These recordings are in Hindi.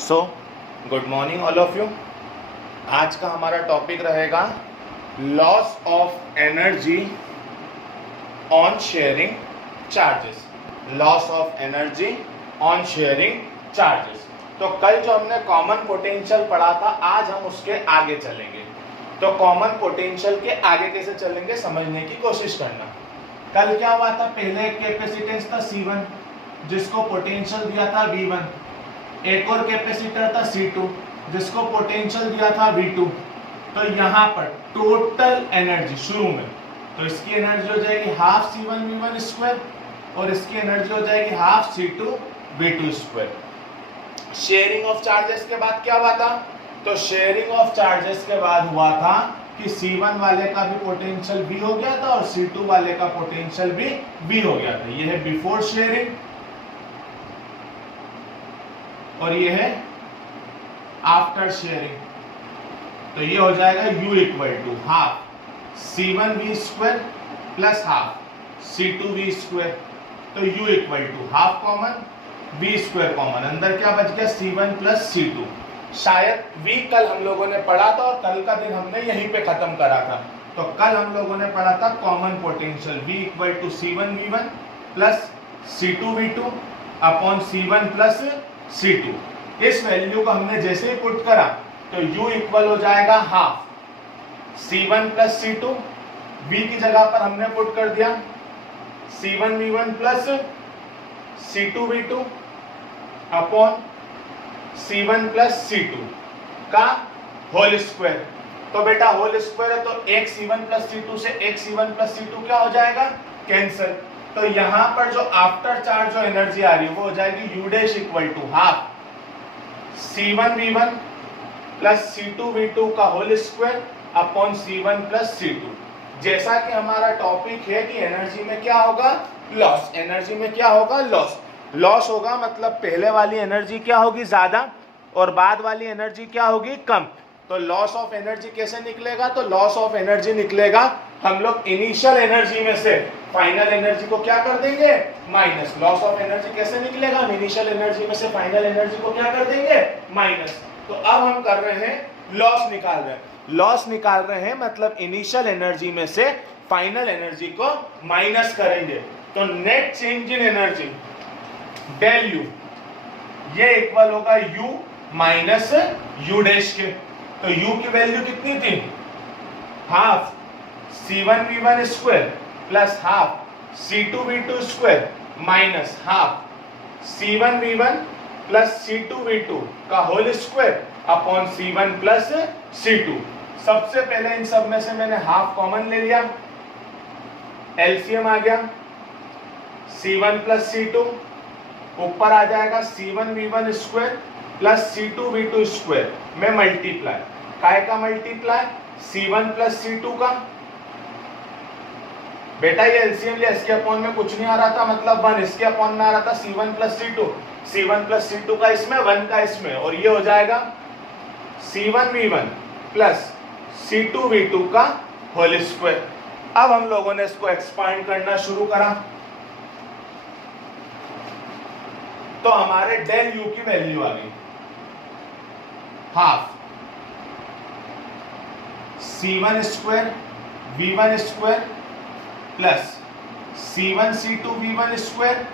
So good morning all of you. आज का हमारा टॉपिक रहेगा loss of energy on sharing charges. Loss of energy on sharing charges. तो कल जो हमने कॉमन पोटेंशियल पढ़ा था, आज हम उसके आगे चलेंगे। तो कॉमन पोटेंशियल के आगे कैसे चलेंगे समझने की कोशिश करना। कल क्या हुआ था, पहले एक कैपेसिटेंस था C1 जिसको पोटेंशियल दिया था V1, एक और कैपेसिटर था C2 जिसको पोटेंशियल दिया था V2। तो यहाँ पर टोटल एनर्जी शुरू में, तो इसकी एनर्जी हो जाएगी हाफ C1 V1 स्क्वायर और इसकी एनर्जी हो जाएगी half C2 V2 square. Sharing of charges के बाद क्या हुआ था, तो शेयरिंग ऑफ चार्जेस के बाद हुआ था कि C1 वाले का भी पोटेंशियल V हो गया था और C2 वाले का पोटेंशियल भी V हो गया था। ये है बिफोर शेयरिंग और ये है आफ्टर शेयरिंग। तो ये हो जाएगा U equal to half C1V square plus half C2V square. तो U equal to half common V square common, अंदर क्या बच गया C1 प्लस C2। शायद V कल हम लोगों ने पढ़ा था और कल का दिन हमने यहीं पे खत्म करा था। तो कल हम लोगों ने पढ़ा था common potential V equal to C1V1 plus C2V2 upon C1 plus C2। इस वैल्यू को हमने जैसे ही पुट करा तो U इक्वल हो जाएगा half C1 plus C2। V की जगह पर हमने पुट कर दिया C1V1 plus C2V2 upon C1 plus C2 का होल स्क्वायर। तो बेटा होल स्क्वायर है तो एक C1 प्लस C2 से एक C1 प्लस C2 क्या हो जाएगा, कैंसिल। तो यहां पर जो आफ्टर चार्ज जो एनर्जी आ रही है वो हो जाएगी U dash equal to half C1V1 plus C2V2 का whole square upon C1 plus C2। जैसा कि हमारा टॉपिक है कि एनर्जी में क्या होगा, लॉस। एनर्जी में क्या होगा, लॉस। लॉस होगा मतलब पहले वाली एनर्जी क्या होगी, ज्यादा, और बाद वाली एनर्जी क्या होगी, कम। तो लॉस ऑफ एनर्जी कैसे निकलेगा, तो लॉस ऑफ एनर्जी निकलेगा हम लोग इनिशियल एनर्जी में से फाइनल एनर्जी को क्या कर देंगे, माइनस। लॉस ऑफ एनर्जी कैसे निकलेगा, हम इनिशियल एनर्जी में से फाइनल एनर्जी को क्या कर देंगे, माइनस। तो अब हम कर रहे हैं लॉस निकाल रहे हैं। लॉस निकाल रहे हैं मतलब इनिशियल एनर्जी में से फाइनल एनर्जी को माइनस करेंगे। तो net change in energy del U ये इक्वल होगा U माइनस U डैश के। तो U की वैल्यू कितनी थी, half C1V1 square plus half C2V2 square minus half C1V1 plus C2V2 का whole square upon C1 plus C2। सबसे पहले इन सब में से मैंने हाफ कॉमन ले लिया, एलसीएम आ गया C1 प्लस C2, ऊपर आ जाएगा C1V1 square plus C2V2 square में मल्टीप्लाई, काय का मल्टीप्लाई, C1 प्लस C2 का। बेटा ये एलसीएम लिया, इसके अपॉन में कुछ नहीं आ रहा था, मतलब 1, इसके अपॉन में आ रहा था C1 plus C2, C1 plus C2 का इसमें 1 का इसमें, और ये हो जाएगा C1V1 प्लस C2V2 का होल स्क्वायर। अब हम लोगों ने इसको एक्सपांड करना शुरू करा तो हमारे डेल U की वैल्यू आ गई half C1 square V1 square plus C1 C2 V1 square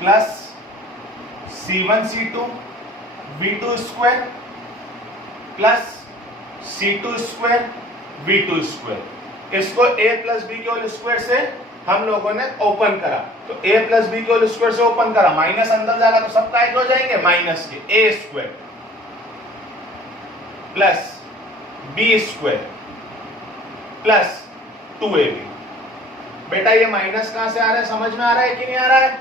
plus C1 C2 V2 square plus C2 square V2 square. इसको A प्लस B के होल स्क्वायर से हम लोगों ने ओपन करा, तो A प्लस B के होल स्क्वायर से ओपन करा, माइनस अंदर जाएगा तो सब काय हो जाएंगे, माइनस के। A square plus B square plus 2AB। बेटा ये माइनस कहां से आ रहा है, समझ में आ रहा है कि नहीं आ रहा है,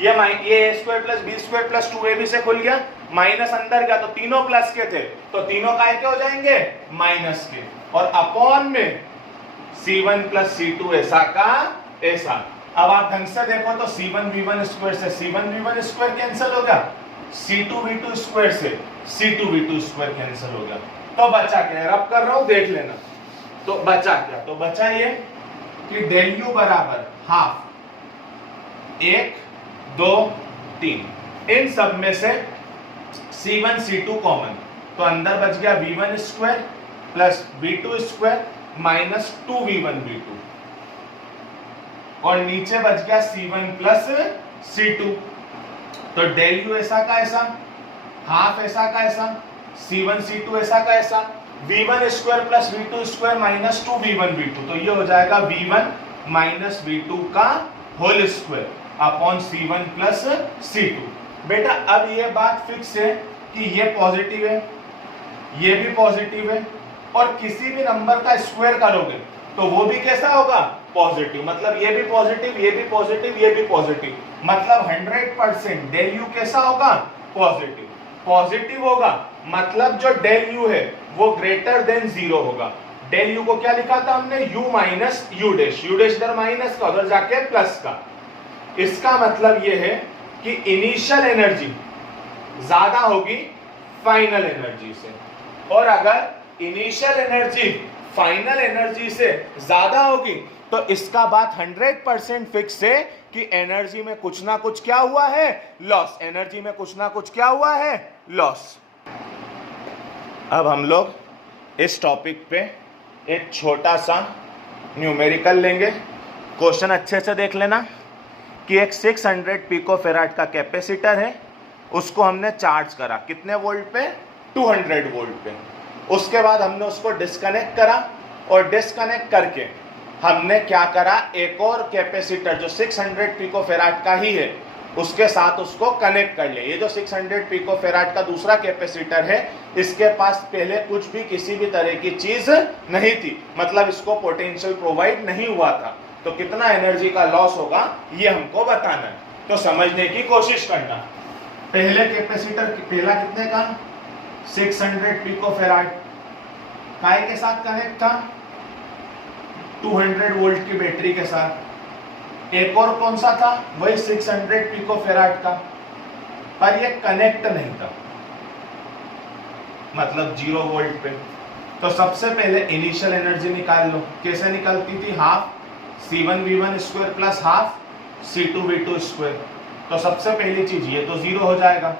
ये A square plus B square plus 2AB से खुल गया, माइनस अंदर गया तो तीनों प्लस के थे, तो तीनों काय के हो जाएंगे, माइनस के, और अपॉन में C1 प्लस C2 ऐसा का ऐसा। अब आप ढंग से देखो तो C1V1 स्क्वायर से C1V1 स्क्वायर कैंसिल हो गया, C2V2 स्क्वायर से C2V2 स्क्वायर कैंसिल हो गया। तो बचा क्या, रब कर रहा हूं देख लेना। तो बचा क्या, तो बचा ये कि डेल U बराबर हाफ 1 2 3, इन सब में से C1 C2 कॉमन, तो अंदर बच गया V1 square plus V2 square minus 2V1 V2, और नीचे बच गया C1 प्लस C2। तो डेल यू ऐसा का ऐसा, हाफ ऐसा का ऐसा, C1 C2 ऐसा का ऐसा, V1 square plus V2 square minus 2V1 V2, तो ये हो जाएगा V1 माइनस V2 का whole square upon C1 plus C2। बेटा अब ये बात फिक्स है कि ये पॉजिटिव है, ये भी पॉजिटिव है, और किसी भी नंबर का स्क्वायर करोगे तो वो भी कैसा होगा, पॉजिटिव। मतलब ये भी पॉजिटिव, ये भी पॉजिटिव, ये भी पॉजिटिव, मतलब 100% डेल यू कैसा होगा, पॉजिटिव। पॉजिटिव होगा मतलब जो डेल यू है वो ग्रेटर देन 0 होगा। डेल यू को क्या लिखा था हमने, u minus you dash, you dash इधर माइनस का, उधर जाके प्लस का। इसका मतलब ये है कि इनिशियल एनर्जी ज्यादा होगी फाइनल एनर्जी से, और अगर इनिशियल एनर्जी फाइनल एनर्जी से ज्यादा होगी तो इसका बात 100% फिक्स है कि एनर्जी में कुछ ना कुछ क्या हुआ है, लॉस। एनर्जी में कुछ ना कुछ क्या हुआ है, लॉस। अब हम लोग इस टॉपिक पे एक छोटा सा न्यूमेरिकल लेंगे। क्वेश्चन अच्छे से देख लेना कि एक 600 पिकोफैराड का कैपेसिटर है, उसको हमने चार्ज करा कितने वोल्ट पे, 200 वोल्ट पे। उसके बाद हमने उसको डिस्कनेक्ट करा, और डिस्कनेक्ट करके हमने क्या करा, एक और कैपेसिटर जो 600 पिकोफैराड का ही है उसके साथ उसको कनेक्ट कर लिया। ये जो 600 पिकोफैराड का दूसरा कैपेसिटर है, इसके पास पहले कुछ भी किसी भी तरह की चीज नहीं थी, मतलब इसको पोटेंशियल प्रोवाइड नहीं हुआ था। तो कितना एनर्जी का लॉस होगा ये हमको बताना है, तो समझने की कोशिश करना। पहले कैपेसिटर पहला कितने का, 600 पिकोफैराड, काय के साथ कनेक्ट था, 200 वोल्ट की बैटरी के साथ। एक और कौन सा था, वही 600 पिकोफैराड का, पर ये कनेक्ट नहीं था, मतलब 0 वोल्ट पे। तो सबसे पहले इनिशियल एनर्जी निकाल लो। कैसे निकलती थी, half C1 V1 square plus half C2 V2 square. तो सबसे पहली चीज ये तो 0 हो जाएगा,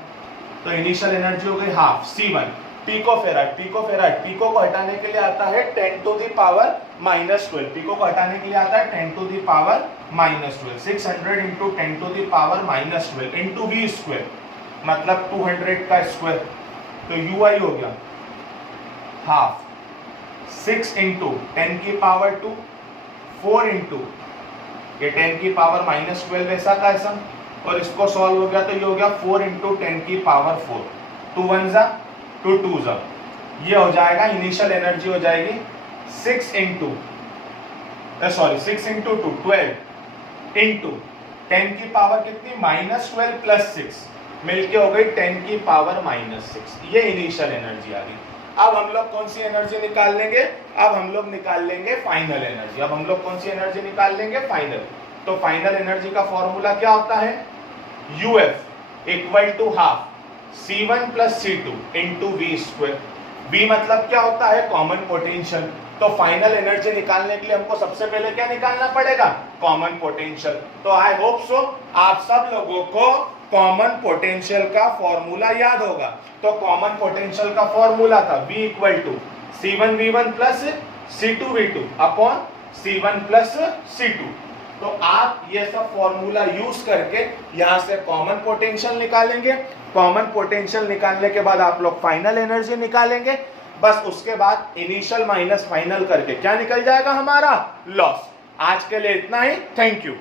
तो इनिशियल एनर्जी हो गई half C1 picofarad. Picofarad, pico को हटाने के लिए आता है 10 to the power minus 12, pico को हटाने के लिए आता है 10 to the power minus 12। 600 into 10 to the power minus 12 into V square, मतलब 200 का स्क्वायर, तो UI हो गया हाफ 6 इंटू 10 की पावर 2, 4 इंटू ये 10 की पावर माइनस 12 ऐसा का ऐसा, और इसको सॉल्व हो गया तो ये हो गया 4 इंटू 10 की पावर 4, 2 1 जा 2 2 जा, ये हो जाएगा इनिशियल एनर्जी हो जाएगी 6 इंटू 2 12 इंटू 10 की पावर कितनी, माइनस 12 प्लस 6, मिलके हो गई 10 की पावर माइनस 6। ये इनिशियल एनर्जी आ गई। अब हम लोग कौन सी एनर्जी निकाल लेंगे, अब हम लोग निकाल लेंगे फाइनल एनर्जी। अब हम लोग कौन सी एनर्जी निकाल लेंगे, फाइनल। तो फाइनल एनर्जी का फॉर्मूला क्या होता है, UF equal to half C1 plus C2 into V square. V मतलब क्या होता है, कॉमन पोटेंशियल। तो फाइनल एनर्जी निकालने के लिए हमको सबसे पहले क्या निकालना पड़ेगा, कॉमन पोटेंशियल। तो आई होप सो आप सब लोगों को कॉमन पोटेंशियल का फॉर्मूला याद होगा। तो कॉमन पोटेंशियल का फॉर्मूला था V equal to C1 V1 plus C2 V2 upon C1 plus C2। तो आप ये सब फॉर्मूला यूज करके यहां से कॉमन पोटेंशियल निकालेंगे। कॉमन पोटेंशियल निकालने के बाद आप लोग फाइनल एनर्जी निकालेंगे। बस उसके बाद इनिशियल माइनस फाइनल करके क्या निकल जाएगा हमारा, लॉस। आज के लिए इतना ही, थैंक यू।